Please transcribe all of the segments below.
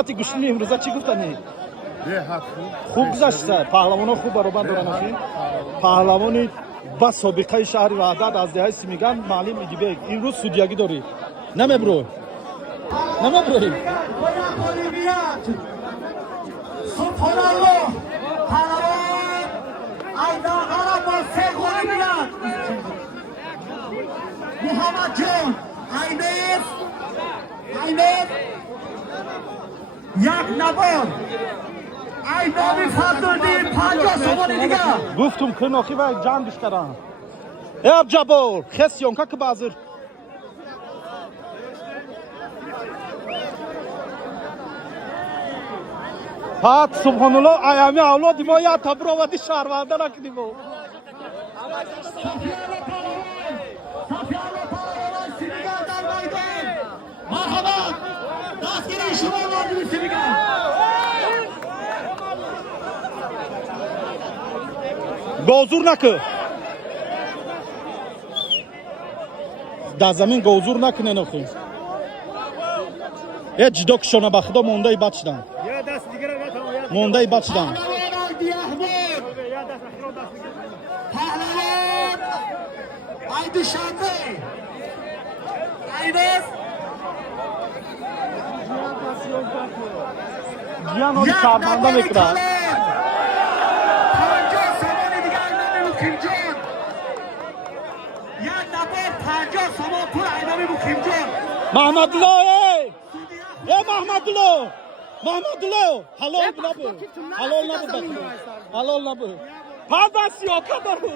صحبتی گوشتی امروزه چی گفتنی؟ خوب گذشته پهلوانا خوب برابر دارن اخی پهلوانی با سابقه شهر وحدت از دهه سی میگن معلم ایدیبک امروز سودیاگی داری نمیبروی سبحان الله پهلوان ایداغارا با سه گلی میاد محمد جان اینیز یک نبار ایدامی فردردی 50 سومانی دیگه گفتم که ناخی و جان بیشترم اب جبار خسیون که بازر پات سبحان الله ایامی اولادی ما یا تبروادی شهرونده نکنیم مرحبا دستگیری شما واردی سیمیگان گوزور نکه در زمین گوزور نکنه نخوی یه جدا کشانه بخدا مونده بچدن مونده بچدن پهلوان ای دوشنبه اینیز جیان هایی شرمنده میکنه 50 سومانی دیگه ایدامی مقیم جان یک نبار 50 سومان پول ایدامی مقیم جان محمد الله محمد الله حلال نبود حلال نبود پادر سیاکه دارو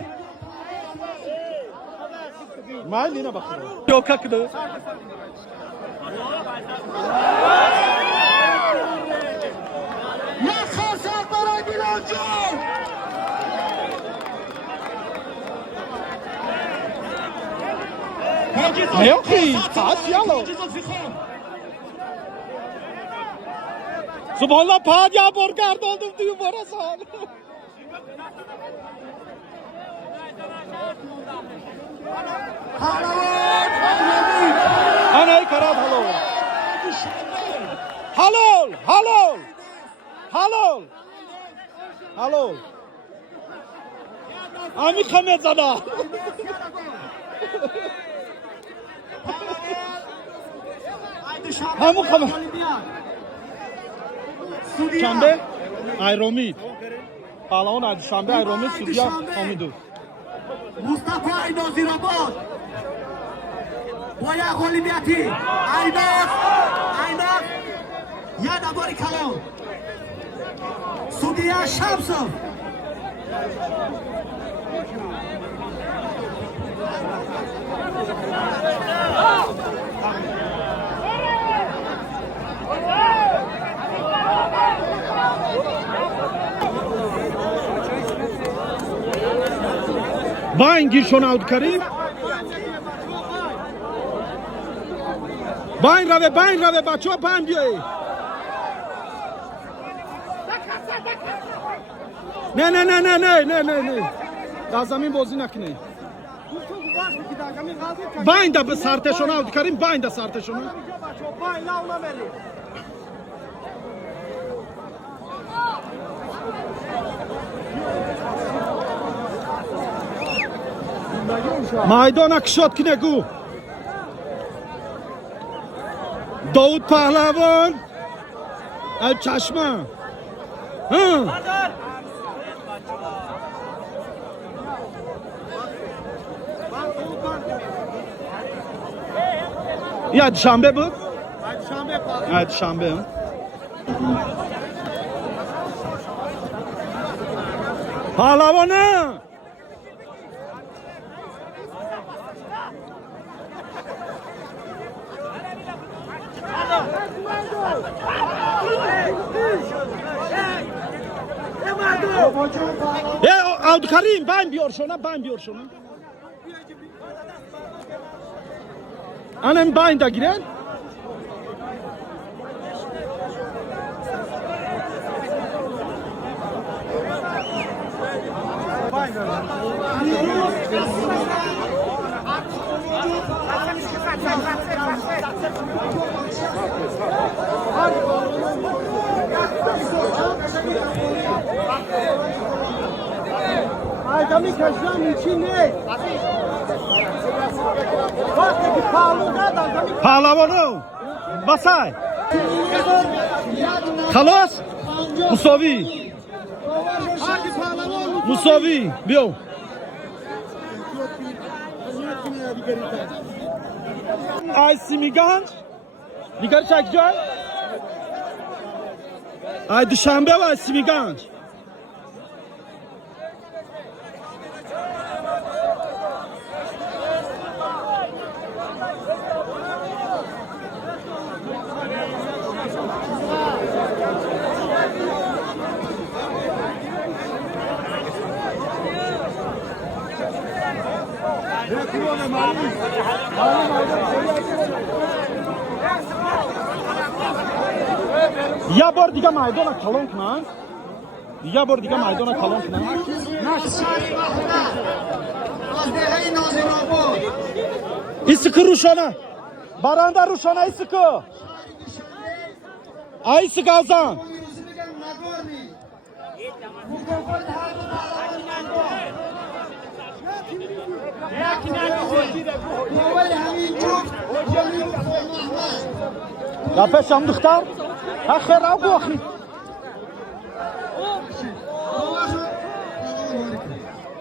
مایلی نبخور سیاکه کده یک خواست برای بیلال جان نیاخی پاس یالو سبحان الله پاد یا برگرداندم توی برسان پهلوان انای کرد حلال امی خمه زده همو خمه شنبه ایرومید پهلوان از شنبه ایرومید سودیا حمیدو مصطفی اینازی راباد با یک اولیمیتی ایناز یک نباری کلام سودیا شمسو باین گیرشون آود کریم باین روه بچه ها باین بیایی نه در زمین بازی نکنه باین دا به سرتشون آود کریم باین دا سرتشون مایدان کشاد کنه گو داود پهلوان از چشمه یا شنبه بود؟ شنبه پهلوانه عبدالکریم باین بیار شونه انم باین دا گیرن زمین کشیدن میچی نه وقتی که پهلو ندن زمین پهلوانو بسای خلاص مساوی مساوی بیو آی سیمیگنج دیگر چک جای آی دوشنبه و آی سیمیگنج یا بار دیگه میدان کلان کنن یا بار دیگه میدان کلان کنن ایسک روشانه برنده روشانه ایسک ایسک آزان یا پیشم دختر خیر رو بخی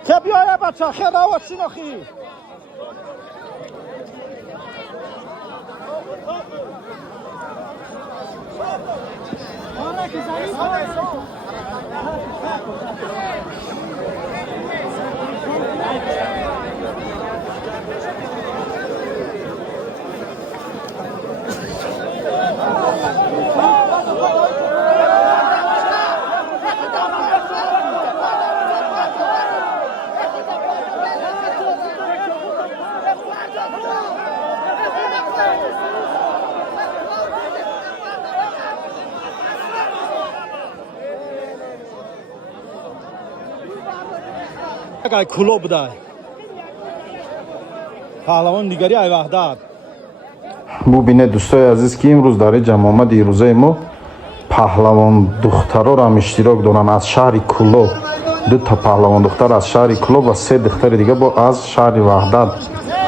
که بیایه بچه خیر رو چی نخی اگر کلو بده پهلوان دیگری ای وحدت ببینید دوستای عزیز که امروز در جمع آمد روزه ما پهلوان دخترها را اشتراک دارن از شهر کلو دو تا پهلوان دختر از شهر کلو و سه دختر دیگه با از شهر وحدت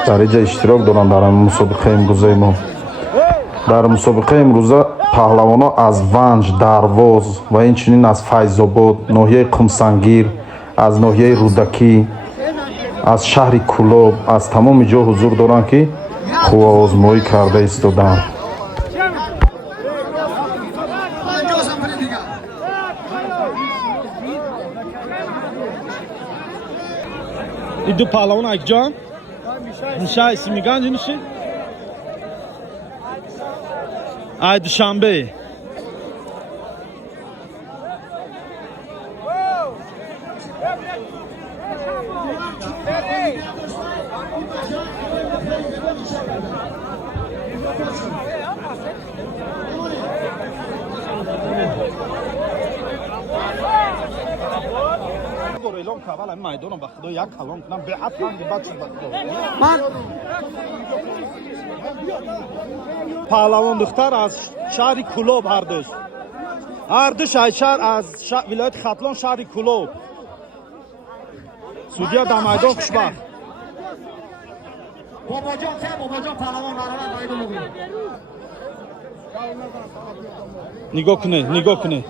در اینجا اشتراک دارن در مسابقه امروزه ما در مسابقه امروزه پهلوانا از ونج درواز و اینچنین از فیض‌آباد ناحیه قمسنگیر از ناحیه رودکی از شهر کلو از تمام جا حضور دارن که خوب آزمایی کرده ایستادن این دو پهلوان اکجان میشه سیمیگنج میشه ای دوشنبه اعلام کردن این میدان به خدا یک کلام کنم به عطا بچه من پهلوان دختر از شهر کلوب هر دوش شهر از ولایت ختلان شهر کلوب سودیا در میدان خوشبخت بابا جان چه بابا جان پهلوان برابر میدان بگیر نگاه کنه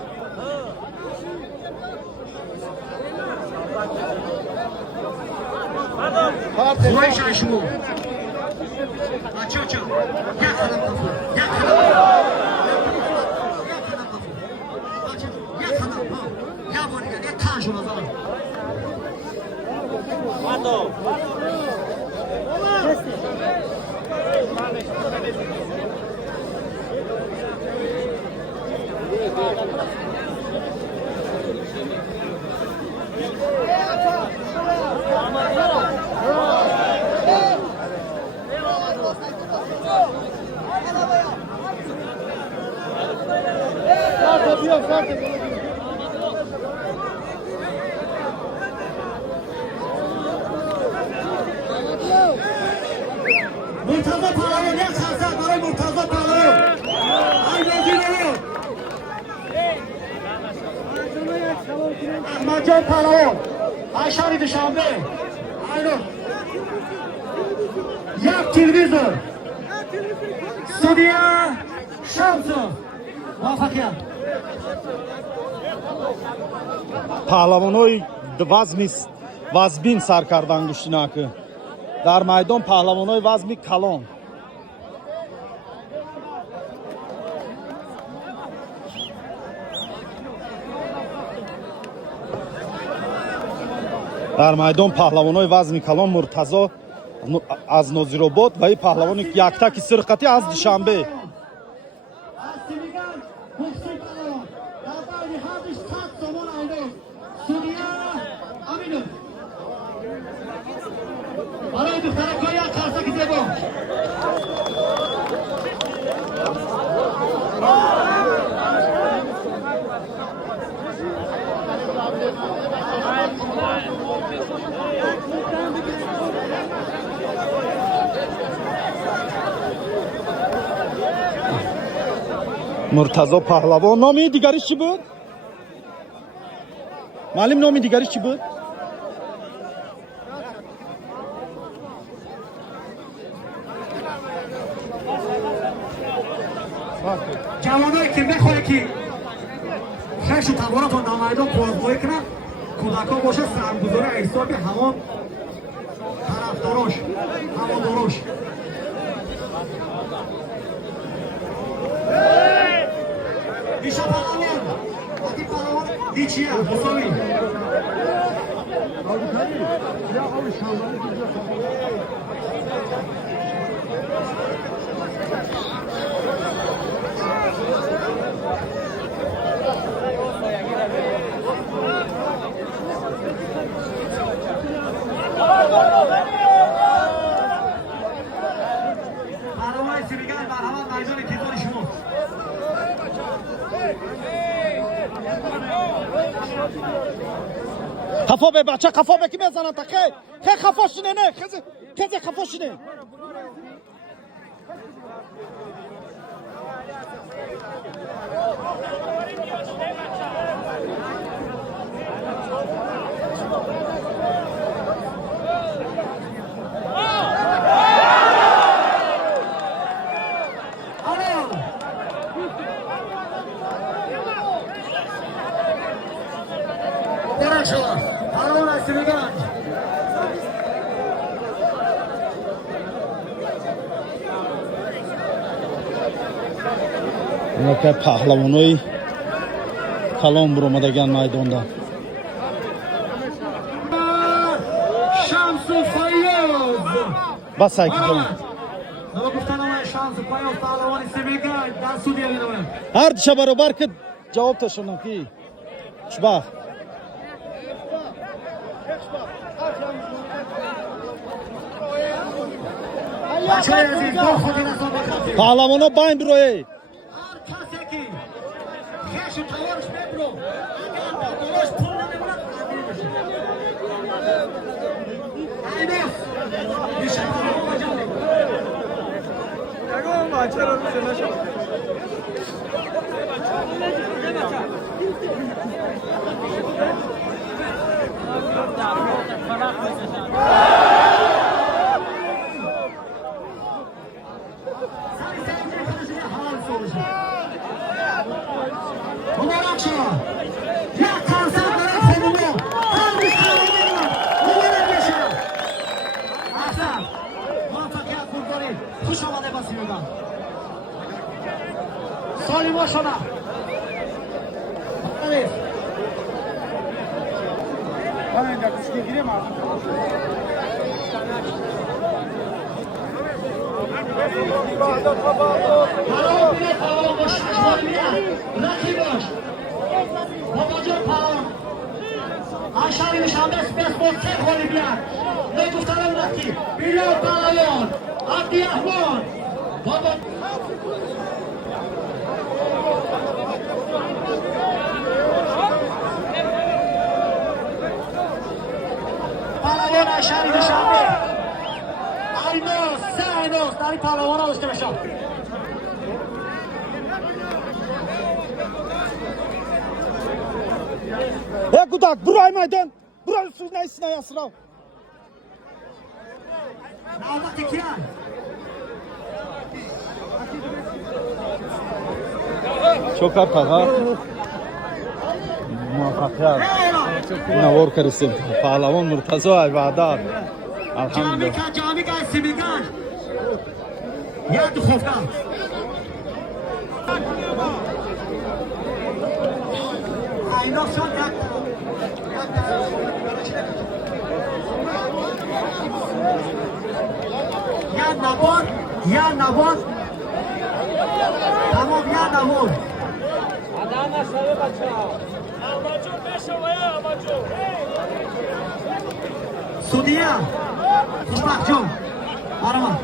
خواه شما بچه یک قدم کفو یک قدم یک بار دیگه یک تن شما زمان مرتضی پهلوان یک خرسک برای مرتضی پهلوان احمد جان پهلوان اشاری دوشنبه اینو یک تلویزیون استودیا شمسو موافقیت паҳлавонои вазбин сар кардан гӯштинак дар майдон паҳлавонои вазми калон дар майдон паҳлавонои вазми калон муртазо аз нозиробод ва и паҳлавони яктаки сирқатӣ аз душанбе برای دخترک‌ها یک قرصک زیبا муртазо паҳлавон номи дигариш чӣ буд маълим номи дигариш чӣ буд جوانایی که میخواه که خش و تبارات و نمایدان پرگوی کنن کودکان باشه سرمگذاره حساب همون طرفداراش هواداراش دیشب پهلوان وقتی پهلوان دیچیه حسابی پهلوان سیمیگان مرحمت میدان انتظار شما خفا به بچه خفا به کی بزنن تا خیلی خفا شینه نه خیلی خفا شینه پهلوان سیمیگان اینا که پهلوانای کلان برآمدگان میداندا شمس و فیاض بس اکی جان نما گفتن آمای شمس و فیاض پهلوان سیمیگان در سودیه بیدویم هر دیشه برابر که جواب تشنم کی شبه بچه عزیز دو خودی نظام بخطی پهلوانا باین بروی هر کسی که خیش و توارش ببرو اگر دلاش پول نمیمونه قدیر بشه ایناس میشه پهلوان مجالی مبارک شما یک کنسرت برای خانوما هر بیش خانوما میدونم مبارک بشه احسن موفقیت بردارید خوش آمده با سیمیگان سالی ما شما پهلوان بیره پهلوان با ششوار بیره رکی باش بابا جان پهلوان اشاری نشانده سپیس با سه خوری بیاد نگفتنم رکی بیره پهلوان عبدی احوان بابا پهلوان اشاری نشانده ایناس سه ایناس در این پهلوان ها بسته بشن کودک برای میدان برای افسوس نیست نه اسرا نوبت کیان چوکر فقط موفقیت نوار کرسیم پهلوان مرتضی عبادت الحمدلله جامیکا سیمیگان یاد خوفا اینا شد یا نبات تمام یا نبات سودیا خوشبخت جون آرمان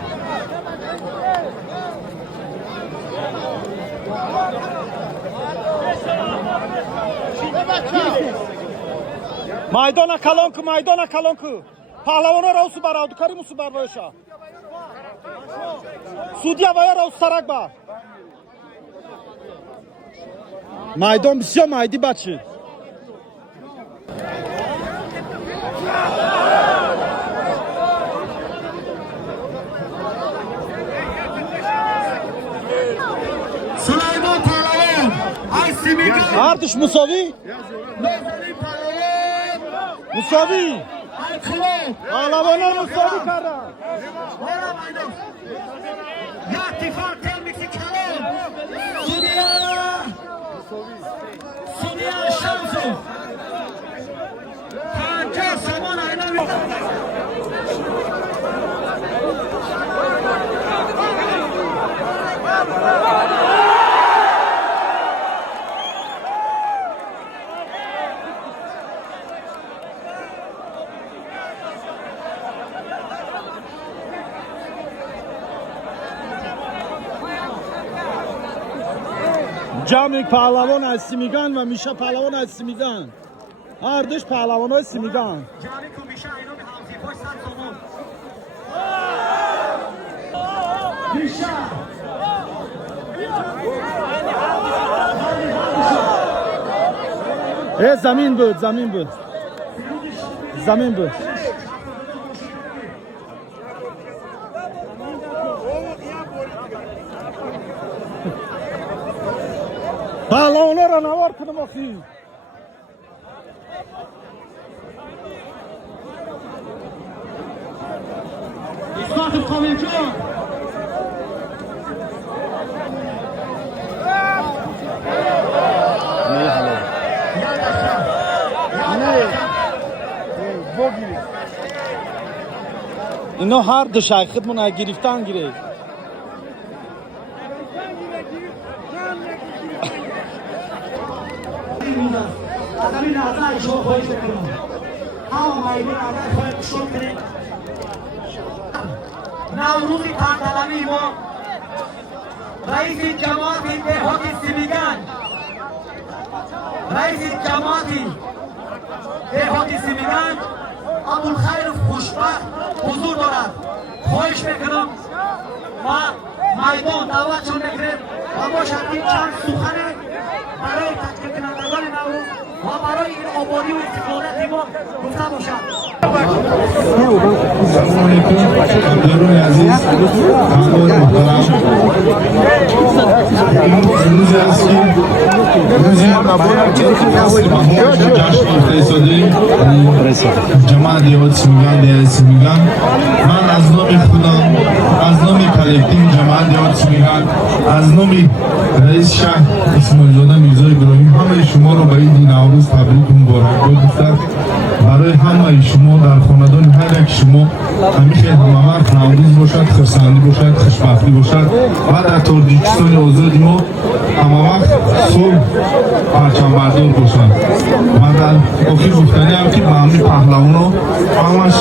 майдона калонку паҳлавона раусу баравду кариму субарвоша судья вая раус тарак ба майдон бисёр майди бачи سلیمان پهلوان ای سیمیگان ардиш мусовӣ نازنین پهلوان мусовӣ ای کلو паҳлавона мусовӣ карданд Ora Maydon. Ya tifak telmiksi kalon. Suniya Şamsu. Panca saman ayna. جمع پهلوان از سیمیگان و میشه پهلوان از سیمیگان ардиш پهلوان‌های سیمیگان Cami ku Mişa ayna bir hamsi. Boş sat sonun. Mişa. زمین بود زمین بود پهلوانا را نوار کنم آخی İsmat Kovincu. اینا هر دو شیختمون از گرفتن گیره آدمی نظر شما خواهش بکنم همه مایدین نظر خواهد شما کنید نوروزی پاندلمی ما رئیس جماعت اتحاد سیمیگان رئیس جماعت اتحاد سیمیگان ابوالخیر خوشبخت حضور دارد خواهش میکنم و میدان دعوتشون میکنیم و باشد این چند سخنه برای تشکیل کنندگان نوروز و برای این آبادی و استقلالت ما گفته باشد همکاران عزیز همکار محترم امروز است که روزی مهموش جشن فرستاده جماعت دیوت سیمیگان من از نام خودم از نام کلکتیو جماعت دیوت سیمیگان از نام رئیس شهر اسماعیل زاده میرزا ابراهیم همه شما را به عید نوروز تبریک مبارکباد گفتم برای همه شما در خاندان هر یک شما همیشه همه وقت نوروز باشد خرسندی باشد خوشبختی باشد و در تاجیکستان آزادی ما همه وقت صلح پرچم بردار باشد و در آخر گفتنی هم که به همه پهلوانا همش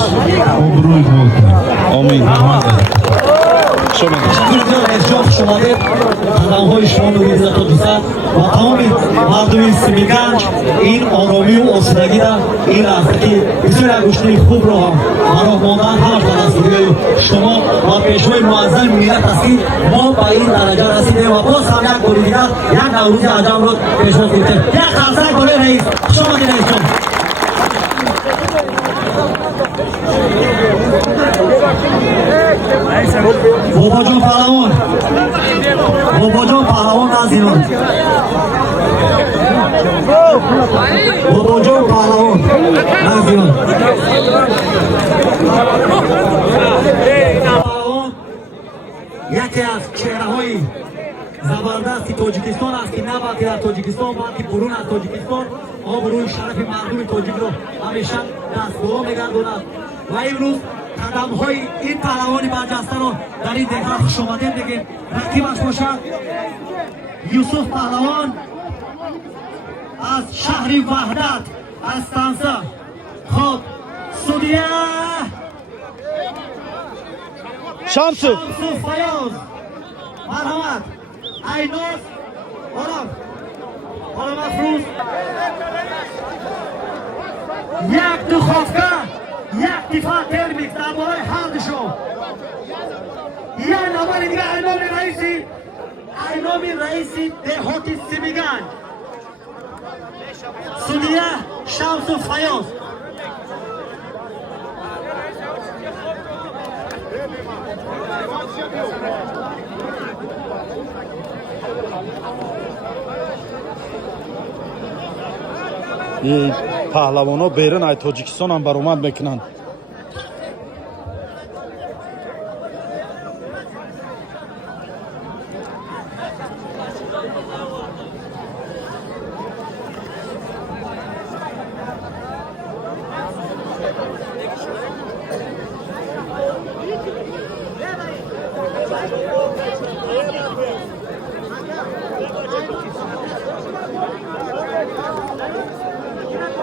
آبروی حال کنیم آمین ارجاف شماده قدمهای شما نویزه تا دوست و تمام مردم سیمیگان این آرامی و آسودگی را این لحظه که بسیار گوشته خوب را برای ماندن هر توسط شما و پیشوای معظم ملت هستید ما به این درجه رسیدیم و باز هم یک بار دیگر یک نوروز عجب را پیشوا گرفتیم یک خمسه گل رئیس شما رئیس جان یکی از چهره‌های زبردست تاجیکستان است که نه بلکه در تاجیکستان بلکه برون از تاجیکستان آبروی شرف مردم تاجیک رو همیشه دستگاه می‌گرداند و امروز قدم‌های این پهلوان برجسته رو در این دقیقه خوش آمدید میگیم. رقیبش باشد یوسف پهلوان از شهر وحدت از تانسا. خب سودیه شمس فیاض مرحمت ایناس حالا مفروض یک دخافکه یک دفاع ترمیک در بالای حدشو یک نمار دیگه اینام رئیسی دهاتی سیمیگنج سودیه شمس و فیاض. این پهلوانا بیرون از تاجیکستان هم برآمد میکنن.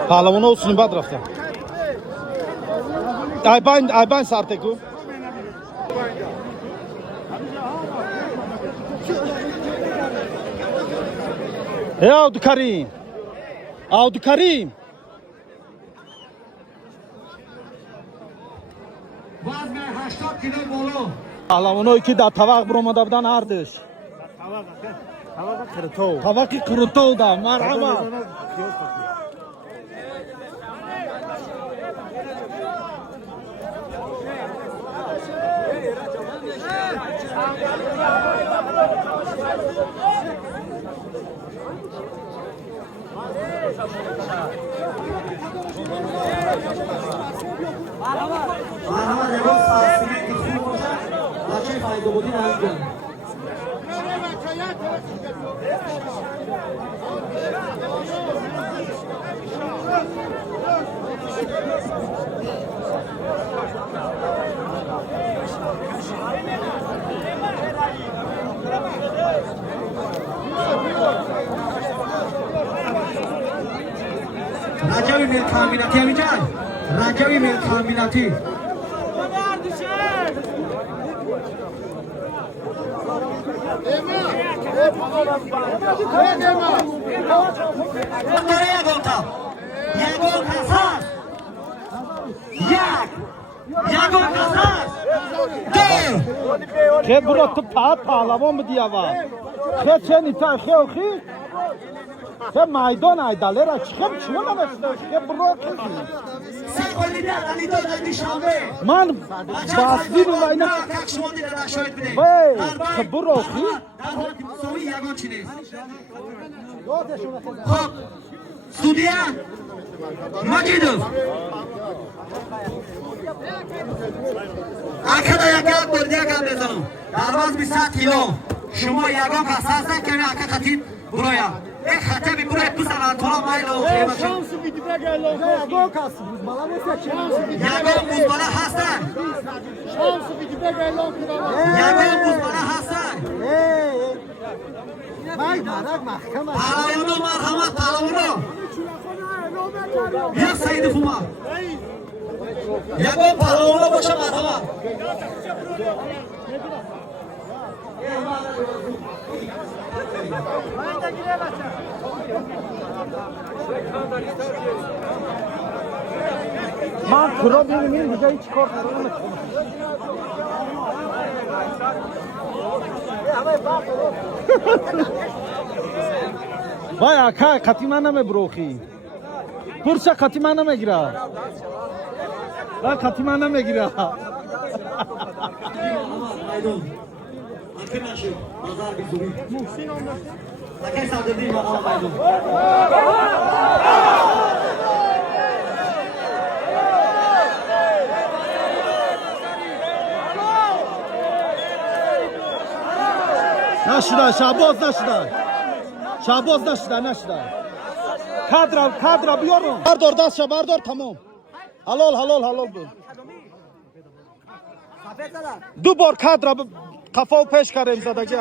پهلوانا اصولی بد رفتن. ایبان سرتکو ای عبدالکریم عبدالکریم وزن 80 کیلو بالا. پهلوانایی که در طبق برآمده بودن اردش طبق قرطو ده مرحبا. مرحبا نگاه ساسیه که خوب باشد بچه فایده بودین از جان. رجوی میل کامبیناتی همینجا رجوی میل کامبیناتی که برو تو پهلوان بدی اول که چه نیتا خیلی که میدان ایداله را چه چون نمیشتش که برو من باسدی رو اینا که برو خی خب سودیه مجیدو اکدا یکات بردیا کام بزنم درواز 20 کیلو شما یگان کا سازن کنه اکا خطیب برویا یک خطیبی بروی تو سر طلا مایلو شانس بیدی بگلو یگان کاس بوزبالا یگان بوزبالا هستن شانس بیدی بگلو یگان بوزبالا هستن مای مرگ محکمه پهلوانو مرحمت پهلوانو یک سعید فوما یگان پهلوانو باشه مرحمت من کرا بینیم دیگه هیچ کار کنم وای اکا قطیما نمیبروخی پرسا قطیما نمیگیره وای قطیما نمیگیره نشده شعباز نشده شعباز نشده کادر بیارم بردار دستش بردار تمام حلال بود دو بار کادر قفا و پیش کردیم زدگی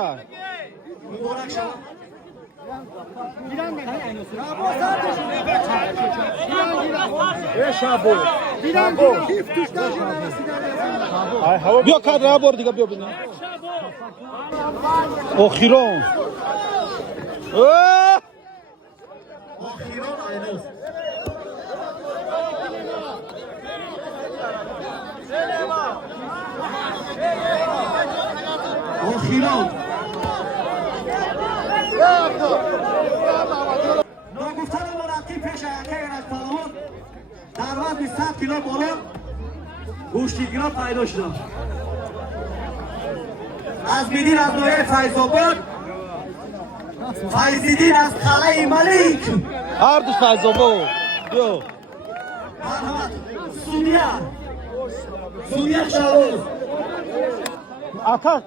بیا کادر بار دیگه بیا بینم آخیران ناگفتن مرتب پیش یکی از پهلوان در وزن 100 کیلو بالا گوشتگیران پیدا شدن. از میدین از نوعه فیض‌آباد، فیض‌الدین از قلعه ملک، اردش فیض‌آباد بیا سونیا شعباز اکا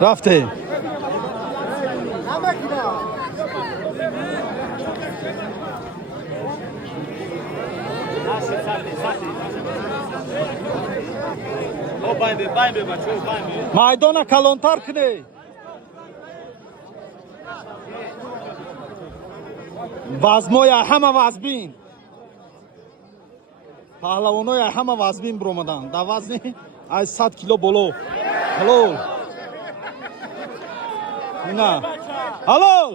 رفته майдона калонтар кунед вазмоя ҳама вазбин паҳлавоноя ҳама вазбин биромаданд дар вазни аз 100 кило боло ҳалол ина ҳалол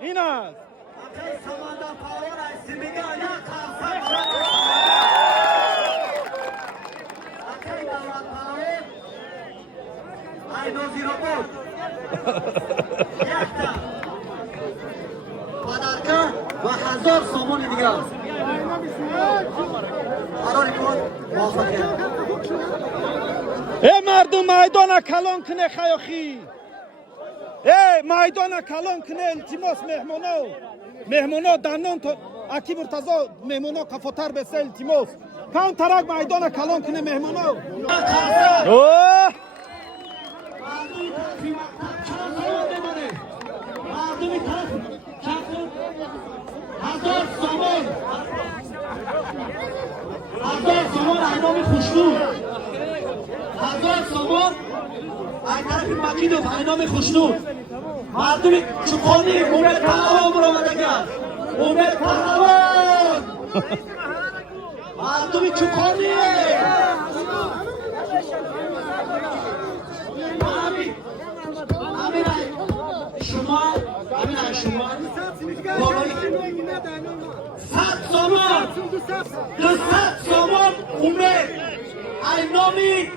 این است و 1000 سامان دیگه قرار کن موافقه ای مردم میدان کلان کنه خیاخی ای میدان کلان کنه التماس مهمونا دنون تو اکی مرتضا مهمونا کفاتر بسه التماس کان ترک میدان کلان کنه مهمونا اوه هزار سامان اعلام خوشنود 1000 سامان از طرف مجیدوف اعلام خوشنود مردم چوپانی امید پهلوان برآمده کرد امید پهلوان مردم چوپانی شما صد سامان 200 سامان امید اینامی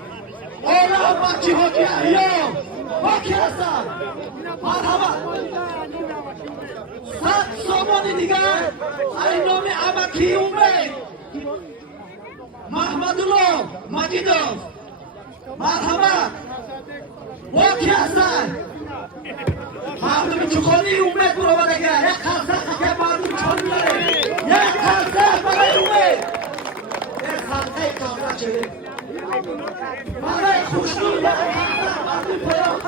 اولا بچه ها که احیام با که هستن مرحبا 100 سامان دیگر اینامی امکی امید محمدالله مجیدوف مرحبا با که هستن مردم چوکانی امید برآمده کرد یک خلصه که مردم چون میاره یک خلصه برای امید یک خلصه کافر شده برای خوشنود یک خلصه مردم پیام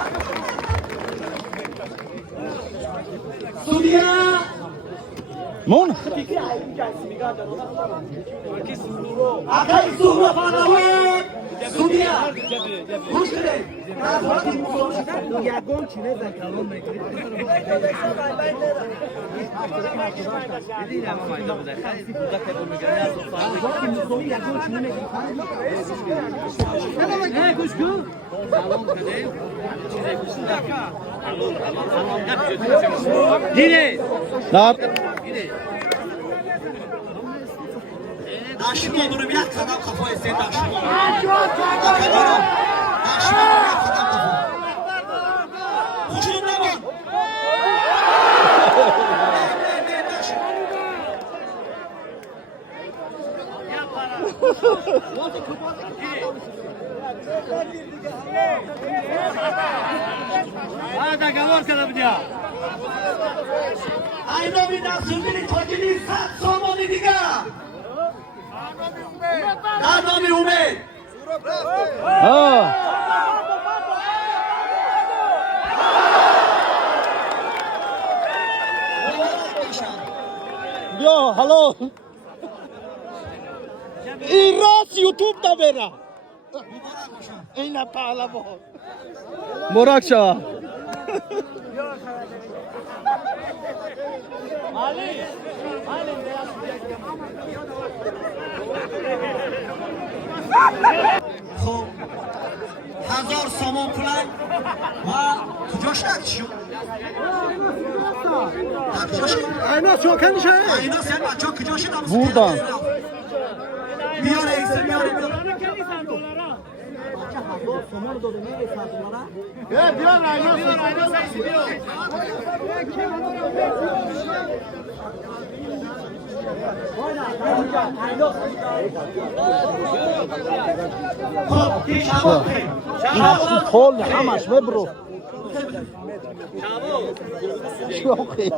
سونیا مون اکای سهرو پهلوان سودیا گوش کنید یگون چینه زکلون میگیرید Dar داشتیم بریم یک قدم کفای سه داشتیم هجوم نبود اینو می نسوندی تاگیدی 100 سامانی دیگه در نام امید ha. Bia, hallo. این راست یوتیوب دا برا. این پهلوان. مبارک شا. خب 1000 سامان پولای و کجاش نکشون اینا چوکنش هست اینا سن بچه ها کجاش Buradan. بیاره ایسه بیاره خب پیش هوا Kol همش ببرو. شوخی.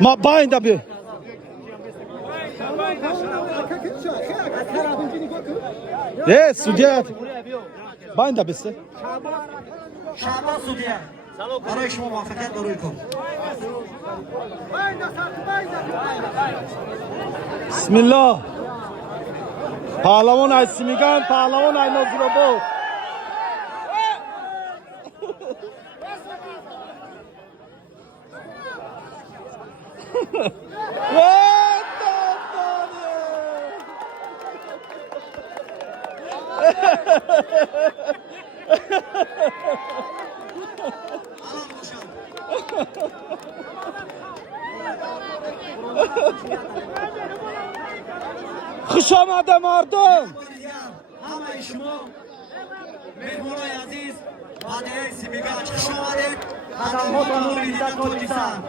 ما باید بی. سودیات. باید بیسته. شعبان سودیه برای شما موافقت بروی کن بسم الله. پهلوان از سیمیگان، پهلوان از نازرآباد. خوش آمده مردم. همه شما مهمونای عزیز وادی سیمیگان خوش آمدید خدمات نور دیدن توجیسان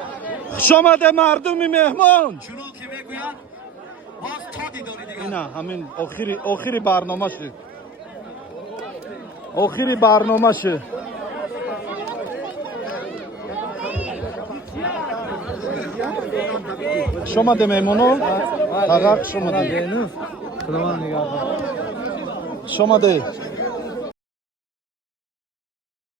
خوش آمده مردم مهمان. شروع که میگویند باز تادی داری دیگه اینا همین آخری برنامه شد. آخری برنامه شد. شما ده میمونو؟ آقا شما ده. شما ده.